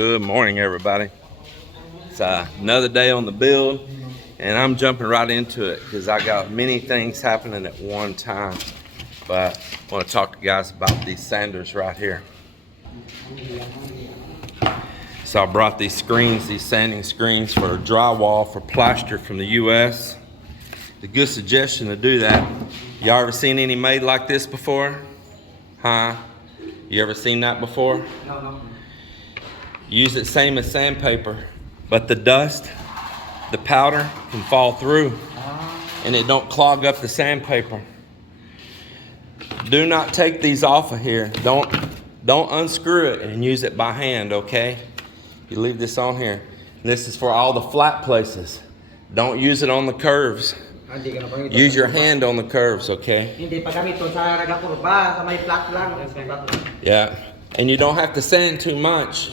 Good morning, everybody. It's another day on the build, and I'm jumping right into it because I got many things happening at one time. But I want to talk to you guys about these sanders right here. So I brought these screens, these sanding screens for drywall for plaster from the US. It's a good suggestion to do that. Y'all ever seen any made like this before? Huh? You ever seen that before? No. Use it same as sandpaper, but the dust, the powder can fall through and it don't clog up the sandpaper. Do not take these off of here. Don't unscrew it and use it by hand, okay? You leave this on here. This is for all the flat places. Don't use it on the curves. Use your hand on the curves, okay? Yeah, and you don't have to sand too much.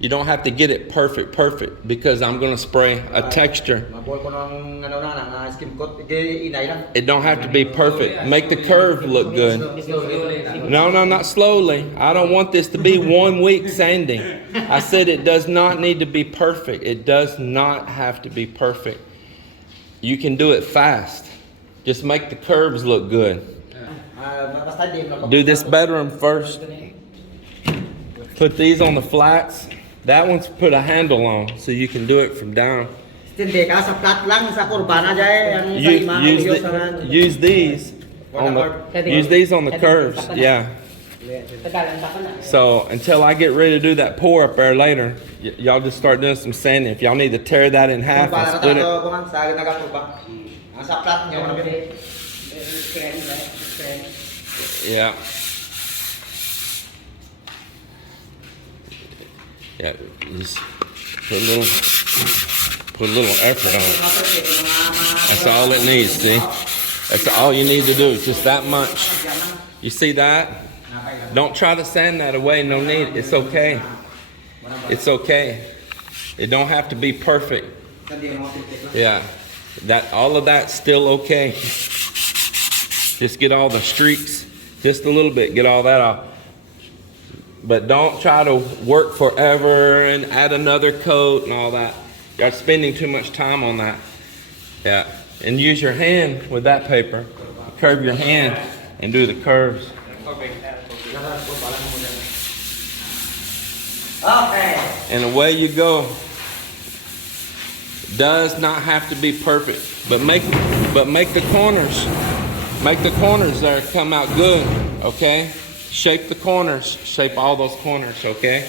You don't have to get it perfect because I'm going to spray a texture. It don't have to be perfect. Make the curve look good. No, not slowly. I don't want this to be 1 week sanding. I said it does not need to be perfect. It does not have to be perfect. You can do it fast. Just make the curves look good. Do this bedroom first. Put these on the flats. That one's put a handle on, so you can do it from down. Use these on the curves, yeah. So until I get ready to do that pour up there later, y'all just start doing some sanding. If y'all need to tear that in half and split it. Yeah. Yeah, just put a little effort on it. That's all it needs, see? That's all you need to do, just that much. You see that? Don't try to sand that away, no need. It's okay. It's okay. It don't have to be perfect. Yeah, all of that's still okay. Just get all the streaks, just a little bit, get all that off. But don't try to work forever and add another coat and all that. You're spending too much time on that. Yeah, and use your hand with that paper. Curve your hand and do the curves. And away you go. Does not have to be perfect, but make the corners there come out good, okay? Shape the corners, shape all those corners, okay?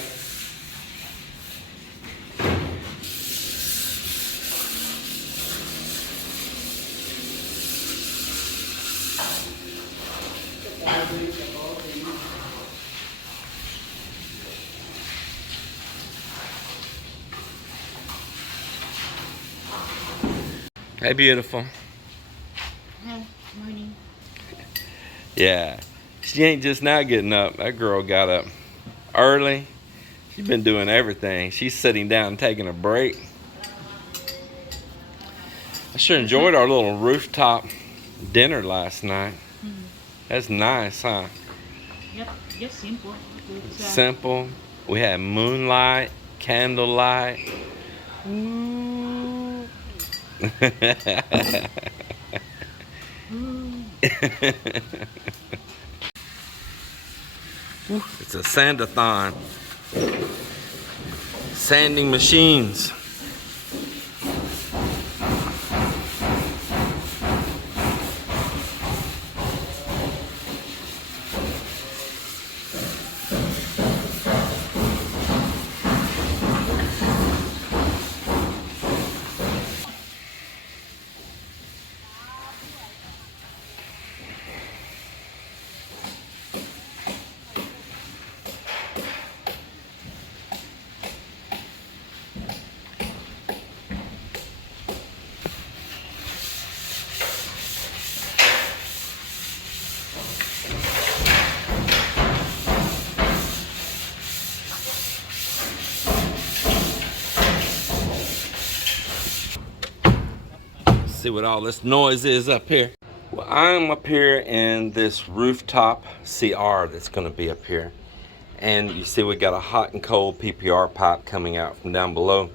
Hey, beautiful. Hi, morning. Yeah. She ain't just now getting up. That girl got up early. She's been doing everything. She's sitting down taking a break. I sure enjoyed our little rooftop dinner last night. That's nice, huh? Yep, just simple. Simple. We had moonlight, candlelight. Ooh. It's a sandathon. Sanding machines. See what all this noise is up here. Well, I'm up here in this rooftop CR that's going to be up here. And you see we got a hot and cold PPR pipe coming out from down below.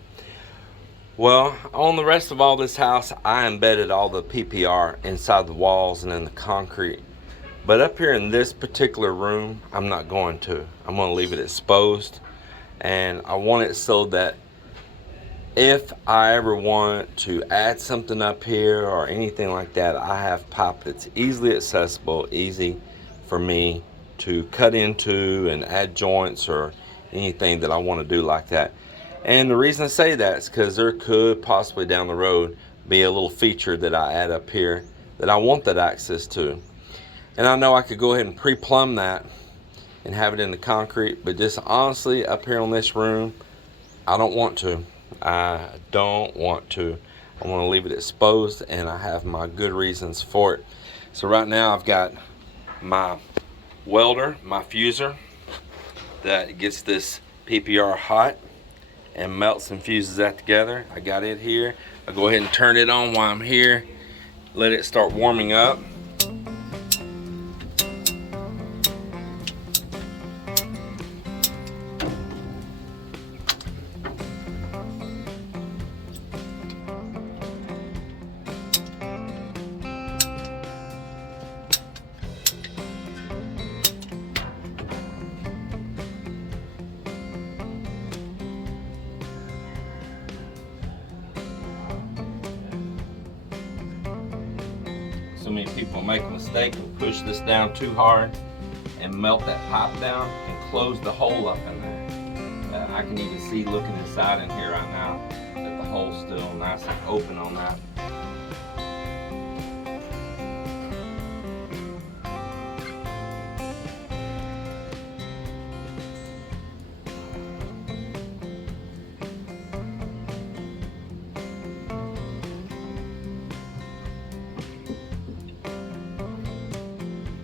Well, on the rest of all this house, I embedded all the PPR inside the walls and in the concrete. But up here in this particular room, I'm not going to. I'm going to leave it exposed. And I want it so that if I ever want to add something up here or anything like that, I have pipe that's easily accessible, easy for me to cut into and add joints or anything that I want to do like that. And the reason I say that is because there could possibly down the road be a little feature that I add up here that I want that access to. And I know I could go ahead and pre-plumb that and have it in the concrete, but just honestly up here on this room, I don't want to. I don't want to. I want to leave it exposed, and I have my good reasons for it. So right now I've got my welder, my fuser, that gets this PPR hot and melts and fuses that together. I got it here. I'll go ahead and turn it on while I'm here. Let it start warming up. So many people make a mistake and push this down too hard and melt that pipe down and close the hole up in there. I can even see looking inside in here right now that the hole's still nice and open on that.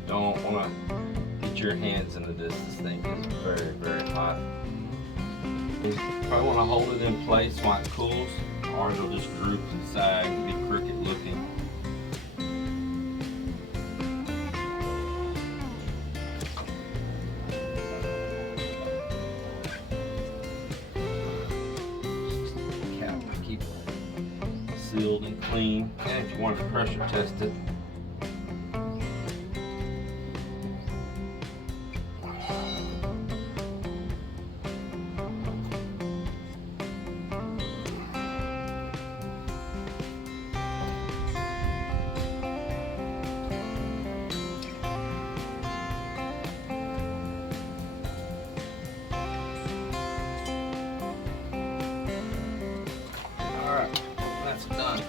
Don't want to get your hands into this. This thing is very, very hot. You probably want to hold it in place while it cools, or it'll just droop inside and be crooked looking. Just a cap to keep it sealed and clean. And if you want to pressure test it, that's done.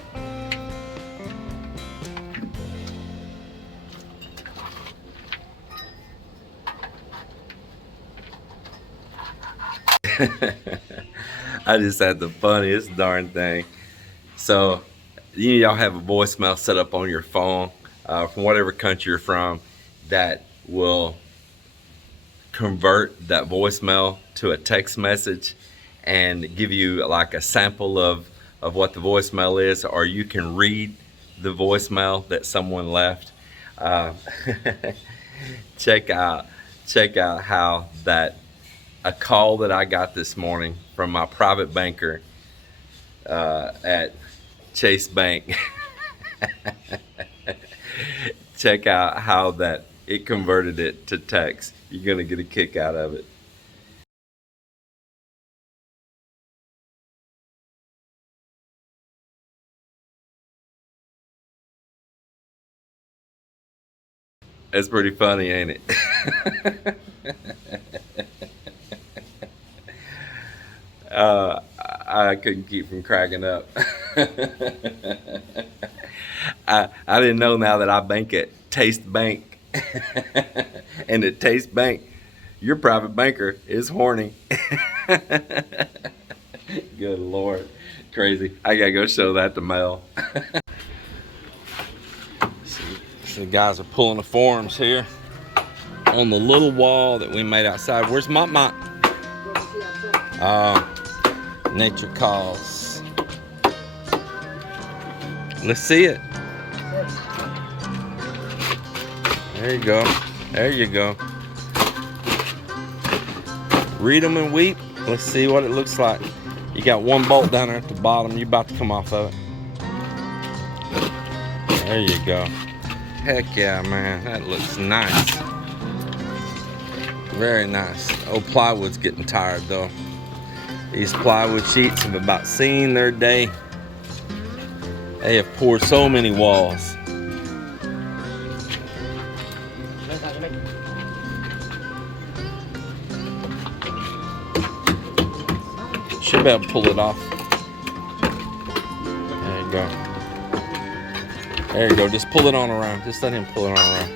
I just had the funniest darn thing. So, y'all have a voicemail set up on your phone from whatever country you're from that will convert that voicemail to a text message and give you like a sample of what the voicemail is, or you can read the voicemail that someone left. Check out how that a call that I got this morning from my private banker at Chase Bank. Check out how that it converted it to text. You're gonna get a kick out of it. It's pretty funny, ain't it? I couldn't keep from cracking up. I didn't know now that I bank at Taste Bank. And at Taste Bank, your private banker is horny. Good Lord. Crazy. I gotta go show that to Mel. So the guys are pulling the forms here on the little wall that we made outside. Where's Mop? Nature calls. Let's see it. There you go. There you go. Read them and weep. Let's see what it looks like. You got one bolt down there at the bottom. You're about to come off of it. There you go. Heck yeah, man. That looks nice. Very nice. Old plywood's getting tired though. These plywood sheets have about seen their day. They have poured so many walls. Should be able to pull it off. There you go. There you go. Just pull it on around. Just let him pull it on around.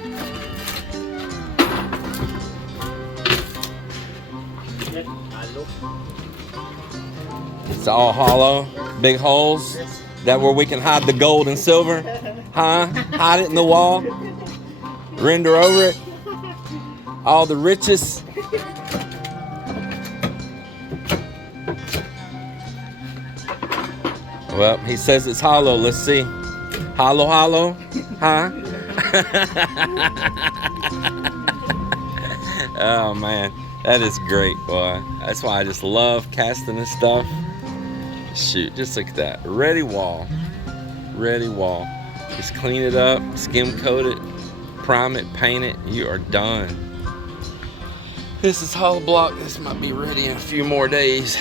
It's all hollow. Big holes. That where we can hide the gold and silver? Huh? Hide it in the wall? Render over it? All the riches? Well, he says it's hollow. Let's see. Hollow, hollow? Huh? Oh, man. That is great, boy. That's why I just love casting this stuff. Shoot, just look at that. Ready wall. Ready wall. Just clean it up, skim coat it, prime it, paint it. You are done. This is hollow block. This might be ready in a few more days.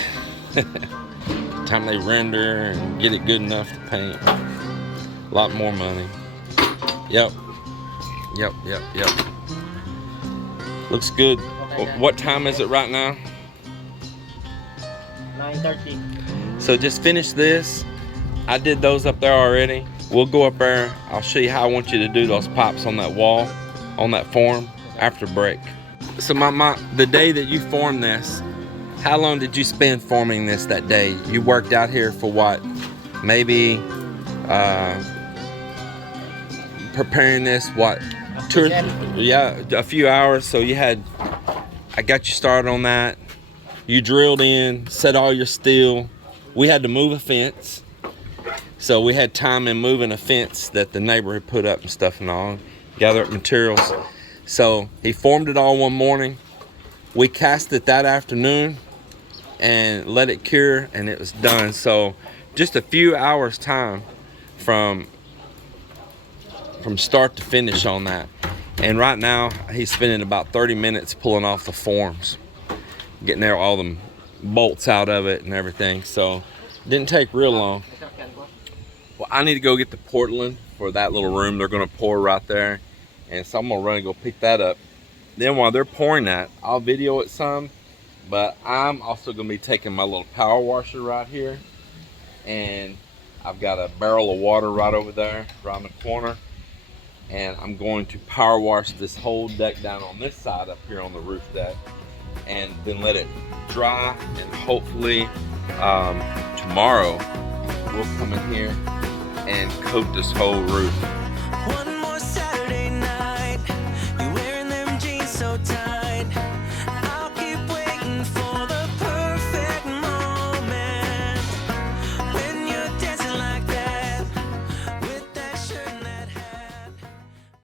Time they render and get it good enough to paint. A lot more money. Yep. Yep. Looks good. What time is it right now? 9:30. So just finish this. I did those up there already. We'll go up there. I'll show you how I want you to do those pipes on that wall, on that form after break. So the day that you formed this, how long did you spend forming this that day? You worked out here for what? Maybe preparing this, what? A few hours. So you had, I got you started on that. You drilled in, set all your steel. We had to move a fence. So we had time in moving a fence that the neighbor had put up and stuff and all. Gather up materials. So he formed it all one morning. We cast it that afternoon and let it cure, and it was done. So just a few hours time from start to finish on that. And right now he's spending about 30 minutes pulling off the forms, getting there all them bolts out of it and everything. So it didn't take real long. Well, I need to go get the Portland for that little room they're gonna pour right there, and so I'm gonna run and go pick that up. Then while they're pouring that, I'll video it some, but I'm also gonna be taking my little power washer right here, and I've got a barrel of water right over there around the corner, and I'm going to power wash this whole deck down on this side up here on the roof deck, and then let it dry, and hopefully tomorrow we'll come in here and coat this whole roof.